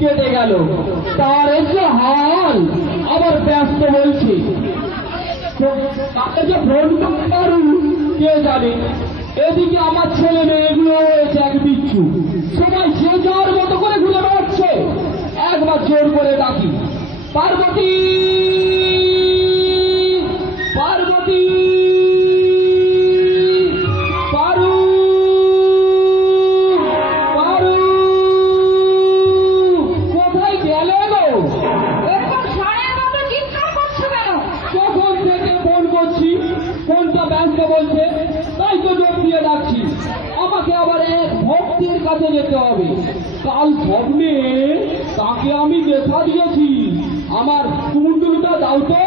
কেটে গেল। তার যে হাল আবার ব্যস্ত বলছে। তাকে যে ফোন কে জানে? এদিকে আমার ছেলে মেয়েগুলো হয়েছে এক বিচ্ছু। সবাই যে যার মতো করে ঘুরে বেড়াচ্ছে। একবার জোর করে ডাকি, পার্বতী! পার্বতী! কাল স্বপ্নে তাকে আমি দেখা দিয়েছি। আমার কুমুন্ডুলটা দাও তো।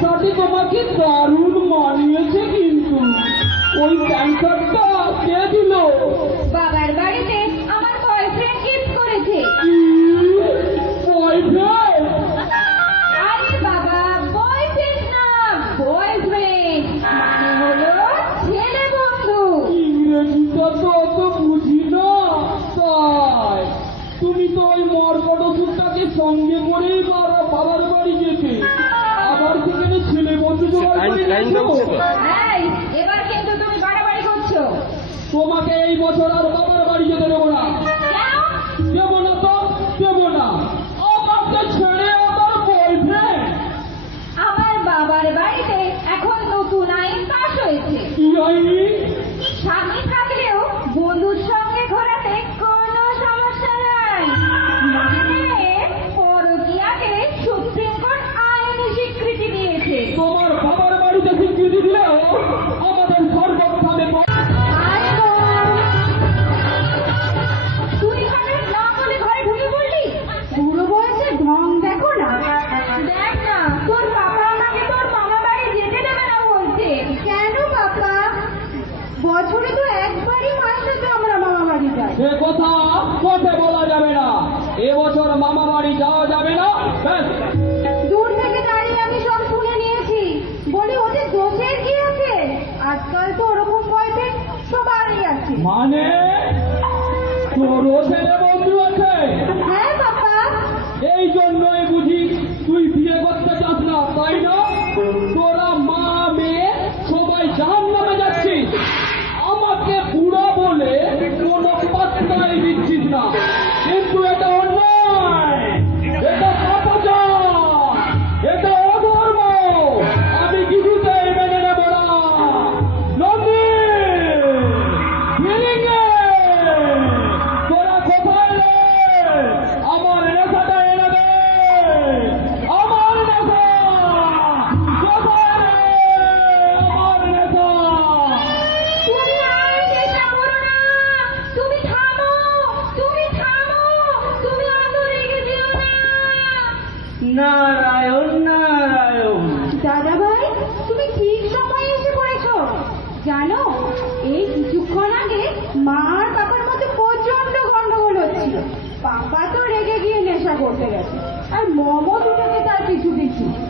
শার্টে তোমাকে দারুণ মানিয়েছে কিন্তু। ওই প্যান্ট কে দিল? স্বামী থাকলেও বন্ধুর সঙ্গে ঘোরাতে কোনো সমস্যা নাই। মানে পরকীয়াকে সুপ্রিম কোর্ট আইনি স্বীকৃতি দিয়েছে। তোমার কথা কোর্টে বলা যাবে না। এবছর মামা বাড়ি যাওয়া যাবে না। ব্যাস। দূর থেকে দাঁড়িয়ে আমি সব শুনে নিয়েছি। বলি ওদের দোষের কি আছে? আজকাল তো ওরকম বয়ফ্রেন্ড সবারই আছে। মানে? তোর বন্ধু আছে? হ্যাঁ?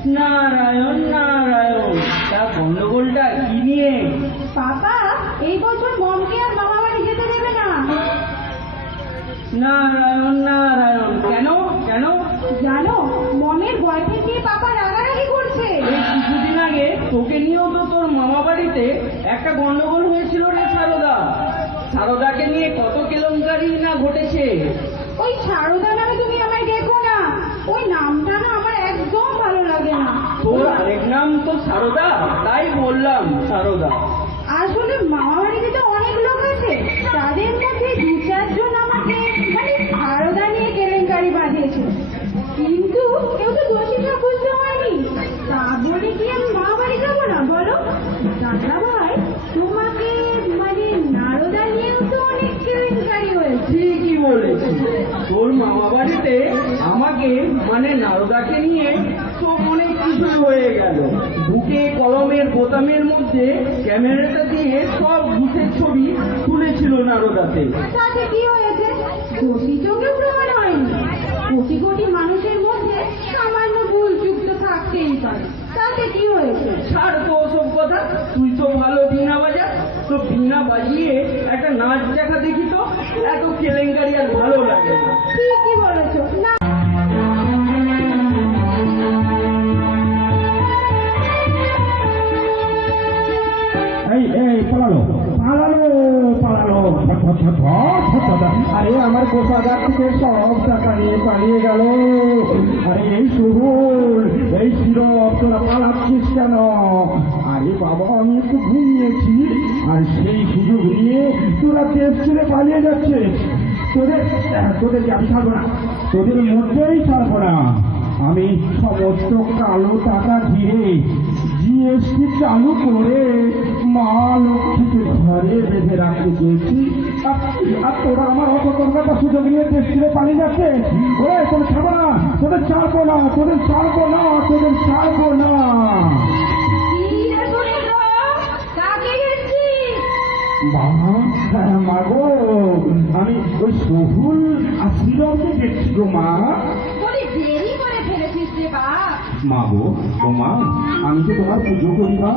নারায়ণ নারায়ণ। তা গন্ডগোলটা কি নিয়ে? পাপা এই বছর মমকে আর মামা বাড়ি যেতে দেবে না। নারায়ণ নারায়ণ। কেন? কেন? জানো মমের বয়ফ্রেন্ড নিয়ে পাপা রাগারাগি করছে। এই কিছুদিন আগে তোকে নিয়েও তো তোর মামা বাড়িতে একটা গন্ডগোল হয়েছিল রে সারদা। সারদাকে নিয়ে কত কেলেঙ্কারি না ঘটেছে। ওই সারদা নামে তুমি আমায় দেখো না। ওই নামটা না আমার লাগে না। তোর আরেক নাম তো সারদা তাই বললাম সারদা। আসলে মামা বাড়িতে অনেক লোক আছে তাদের মধ্যে দু চারজন আমাকে মানে সারদা নিয়ে কেলেঙ্কারি বাঁধিয়েছে। কিন্তু তোর মামা বাড়িতে আমাকে মানে নারদাকে নিয়ে তো অনেক কিছু হয়ে গেল। ঢুকে কলমের বোতামের মধ্যে ক্যামেরাটা দিয়ে সব ঘুষের ছবি তুলেছিল নারদাতে। তাতে কি হয়েছে? কোটি চোখে প্রমাণ হয়নি। কোটি কোটি মানুষের মধ্যে সামান্য ভুল যুক্ত থাকতেই পারে। তাতে কি হয়েছে? ছাড় তো ওসব কথা। তুই তো ভালো বিনা বাজা। তো বিনা বাজিয়ে একটা নাচ দেখা দেখি এত কেলেঙ্কারি আর ভালো লাগে না। ঠিকই বলেছ। না। এই এই পালালো। পালালো পালালো। ফট, ফট, ফট, ফট, ফট, ফট। আরে আমার গোসাদার থেকে সব টাকা নিয়ে পালিয়ে গেল। আরে এই সুবুল এই শিরপ তোরা পালাচ্ছিস কেন? আরে বাবা আমি একটু ঘুমিয়েছি। আর সেই তোরা দেশ ছেড়ে পালিয়ে যাচ্ছে। তোদের আহ, তোদেরকে আমি ছাড়বো না। তোদের মধ্যেই ছাড়বো না। আমি সমস্ত কালো টাকা দিয়ে জিএসটি চালু করে মা লক্ষ্মীকে ঘরে বেঁধে রাখতে চেয়েছি। আর- তোরা আমার অত টাকা সুযোগ নিয়ে দেশ ছেড়ে পালিয়ে যাচ্ছে? ওরে তোদের ছাড়বো না। তোদের ছাড়বো না তোদের ছাড়বো না তোদের ছাড়বো না। বাবা হ্যাঁ, মা গো আমি ওই সহুল আশীর্বাদকে দেখছি গো মা। দেরি করে ফেলেছিস রে বাপ। মা গো ও মা আমি তো তোমার পুজো করি না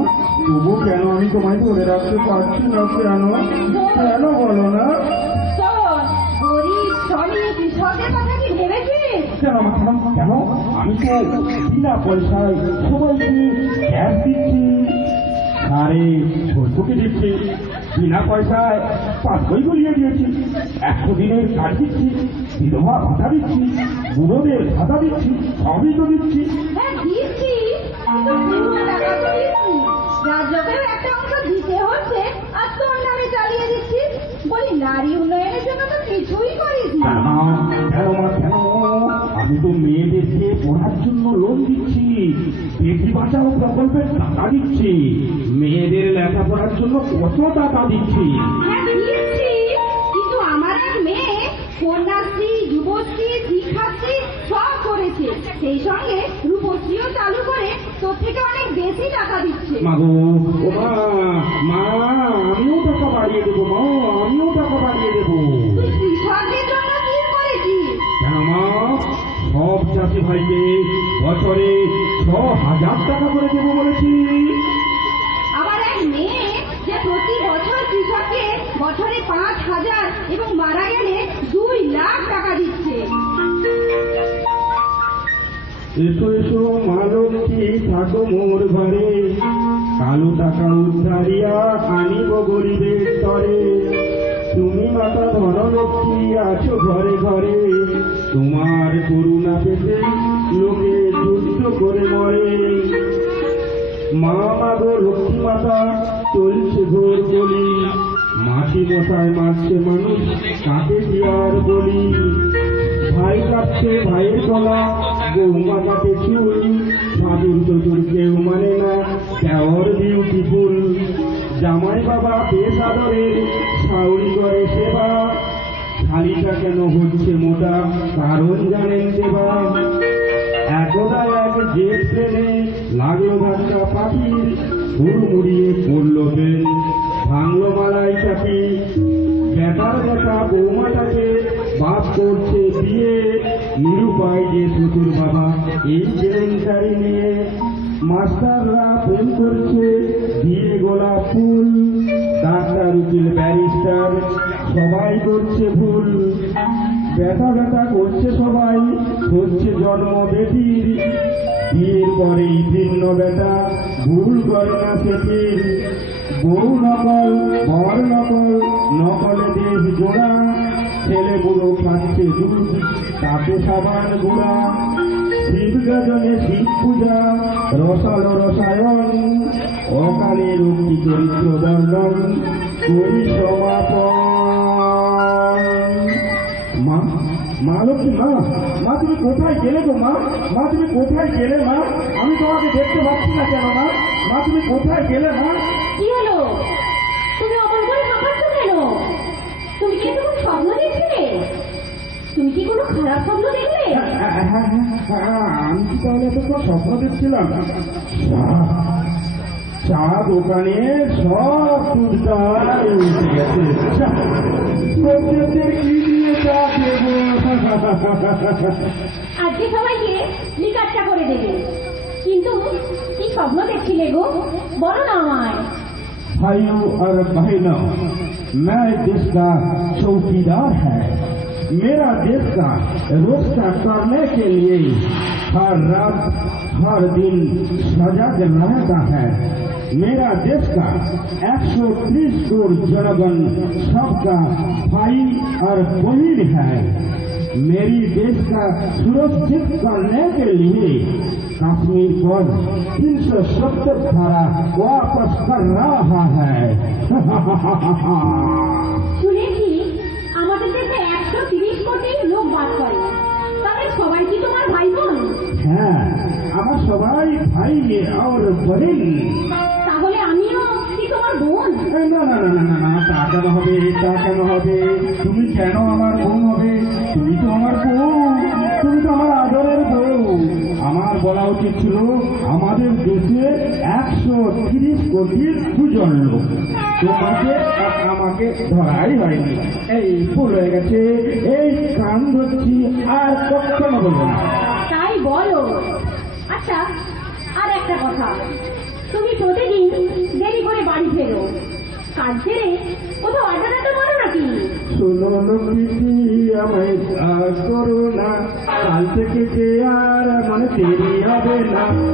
তবু কেন আমি তোমায় ধরে রাখতে পারছি না কেন? কেন বলো না? কেন কেন? আমি তো বিনা পয়সায় সবাইকে গ্যাস দিচ্ছি। আরে ছোটকে দিচ্ছি বিনা পয়সায় পাঁচ বই গলিয়ে দিয়েছি। একশো দিনের কাজ দিচ্ছি বিধবা ভাতা দিচ্ছি বুড়োদের ভাতা দিচ্ছি সবই তো দিচ্ছি। হ্যাঁ দিচ্ছি কিন্তু পুরো টাকা তো দিচ্ছি। রাজ্যকেও একটা অংশ দিতে হচ্ছে আর তোর নামে চালিয়ে দিচ্ছিস বলি নারী উন্নয়নের জন্য তো কিছুই করিস না। আমি তো মেয়েদেরকে পড়ার জন্য লোন দিচ্ছি বেটি বাঁচাও প্রকল্পের টাকা দিচ্ছি মেয়েদের লেখাপড়ার জন্য কত টাকা দিচ্ছি? কিন্তু আমার এক মেয়ে কন্যাশ্রী যুবশ্রী শিক্ষাশ্রী সব করেছে। সেই সঙ্গে রূপশ্রীও চালু করে তোর থেকে অনেক বেশি টাকা দিচ্ছে। মাগো ও মা মা আমিও ভাইকে বছরে ছ হাজার টাকা করে দেবো বলেছি। আমার এক মেয়ে যে প্রতি বছর কৃষককে বছরে পাঁচ হাজার এবং মারা গেলে দুই লাখ টাকা দিচ্ছে। এসো এসো মা লক্ষ্মী থাকো মোর ঘরে। কালো টাকা উদ্ধারিয়া আনিব গরিবের তরে। তুমি মাতা ধনলক্ষ্মী, আছো ঘরে ঘরে। তোমার করুণা পেতে লোকে যুদ্ধ করে মরে। মা মাগো লক্ষ্মী মাতা, চলছে ঘোর বলি। মাটি মশায় মারছে মানুষ কাকে আর বলি। ভাই কাটছে ভাইয়ের গলা, বৌমা কাটে চুল। সাধুর চতুর কেউ মানে না, দেওয়ার বিউটিফুল জামাই বাবা বেশ আদরের সাউরি করে সেবা। শাড়িটা কেন হচ্ছে মোটা? কারণ জানেন দেবা একদা এক জেট ট্রেনে লাগল ধাক্কা পাখির হুড়মুড়িয়ে পড়ল বেল। ভাঙলো মালাই চাকি বেটার বেটা বৌমাটাকে বাপ করছে বিয়ে। নিরুপায় যে শ্বশুর বাবা, এই কেলেঙ্কারি নিয়ে মাস্টাররা প্রেম করছে, দিয়ে গোলাপ ফুল। ডাক্তার উকিল ব্যারিস্টার সবাই করছে ভুল ব্যথা ব্যথা করছে সবাই, হচ্ছে জন্ম বেটির বিয়ের পরেই ভিন্ন ব্যথা, ভুল করে না সেটির বউ নকল, বর নকল, নকলে দেশ জোড়া। ছেলেগুলো খাচ্ছে দুধ, তাতে সাবান গুড়া। শিব গাজনে শিব পূজা, রসালো রসায়ন। অকালে রুক্তি চরিত্র দণ্ডন, করি সমাপন। মা লক্ষ্মী মা মা তুমি কোথায় গেলে গো মা? মা তুমি কোথায় গেলে মা? আমি তোমাকে দেখতে পাচ্ছি না কেন মা? মা তুমি কোথায় গেলে মা? কি হলো? তুমি অমন করে হাঁপাচ্ছ কেন? তুমি কি কোনো স্বপ্ন দেখছিলে তুমি কি কোনো খারাপ স্বপ্ন দেখলে? হ্যাঁ, হ্যাঁ, হ্যাঁ, আমি কি তাহলে এতক্ষণ স্বপ্ন দেখছিলাম? চা- দোকানে সব দুধটা উঠে গেছে। চা, কি দিয়ে চা দেবো। আজকে সবাইকে লিকারটা করে দেবে কিন্তু কি স্বপ্ন দেখছিলে গো বলো না আমায় भाइयों और बहनों मैं देश का चौकीदार है मेरा देश का रोस्ता करने के लिए हर रात हर दिन सजग रहता है मेरा देश का 130 करोड़ जनगण सबका भाई और बहन है मेरी देश का सुरक्षित करने के लिए कश्मीर पर तीन सौ सत्तर धारा वापस कर रहा है শুনেছি আমাদের দেশে একশো তিরিশ কোটি লোক বাস করে তাহলে সবাই কি তোমার ভাই বোন হ্যাঁ আমার সবাই ভাই আর বহিন তাহলে আমিও কি তোমার বোন এ, না না না না না না তা কেন হবে, তা কেন হবে? তুমি কেন আমার বোন হবে? তুমি তো আমার বউ, তুমি তো আমার আদরের বউ। আমার বলা উচিত ছিল, আমাদের দেশে একশো তিরিশ কোটির দুজন লোক। তোমাকে আমাকে ধরাই হয়নি। এই ভুল হয়ে গেছে, এই কান ধরছি, আর কখনো বলব না। তাই বলো। আচ্ছা আর একটা কথা। তুমি প্রতিদিন দেরি করে বাড়ি ফেরো। কাজ ছেড়ে কোথাও আড্ডা পারো নাকি? শোনো আমায় কাজ করো না। কাল থেকে যে আর মানে দেরি হবে না।